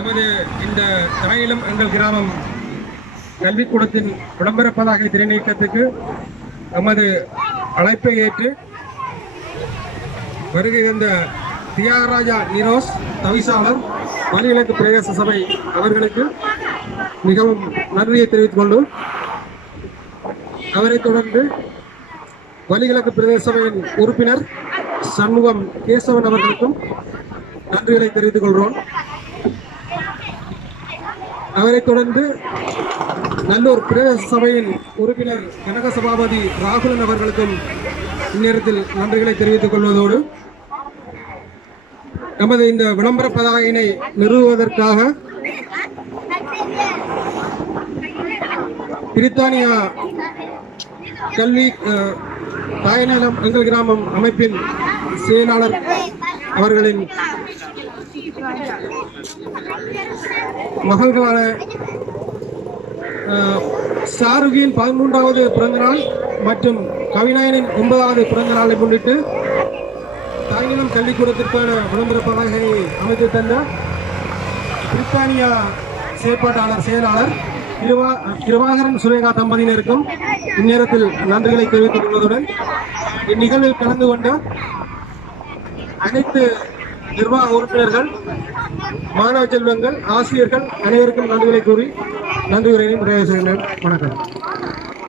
நமது இந்த தாயிலம் எங்கள் கிராமம் கல்விக்கூடத்தின் விளம்பர பதாகை திரைநீக்கத்துக்கு நமது அழைப்பை ஏற்று வருகை தந்த தியாகராஜா நிரோஸ் தவிசாளர் வலிவிலக்கு பிரதேச சபை அவர்களுக்கு மிகவும் நன்றியை தெரிவித்துக் கொண்டு அவரைத் தொடர்ந்து வலிவிலக்கு பிரதேச சபையின் உறுப்பினர் சண்முகம் கேசவன் அவர்களுக்கும் நன்றிகளை தெரிவித்துக் கொள்கிறோம். அவரைத் தொடர்ந்து நல்லூர் பிரதேச சபையின் உறுப்பினர் கனக சபாபதி ராகுலன் அவர்களுக்கும் இந்நேரத்தில் நன்றிகளை தெரிவித்துக் கொள்வதோடு நமது இந்த விளம்பர பதாகையினை நிறுவுவதற்காக பிரித்தானியா கல்வி தாய்நிலம் எங்கள் கிராமம் அமைப்பின் செயலாளர் அவர்களின் மகள்களான ஷாருகின் 13வது பிறந்தநாள் மற்றும் கவிநாயனின் 9வது பிறந்த நாளை முன்னிட்டு தாய்நிலம் கல்விக்கூடத்திற்கான விளம்பர பதாகையை அமைத்து தந்த பிரித்தானியா செயலாளர் கிருபாகரன் சுரேகா தம்பதியினருக்கும் இந்நேரத்தில் நன்றிகளை தெரிவித்துக் கொள்வதுடன் இந்நிகழ்வில் கலந்து கொண்ட அனைத்து நிர்வாக உறுப்பினர்கள், மாணவ செல்வங்கள், ஆசிரியர்கள் அனைவருக்கும் நன்றிகளை கூறி நன்றி உரையை நிறைவு செய்கிறேன். வணக்கம்.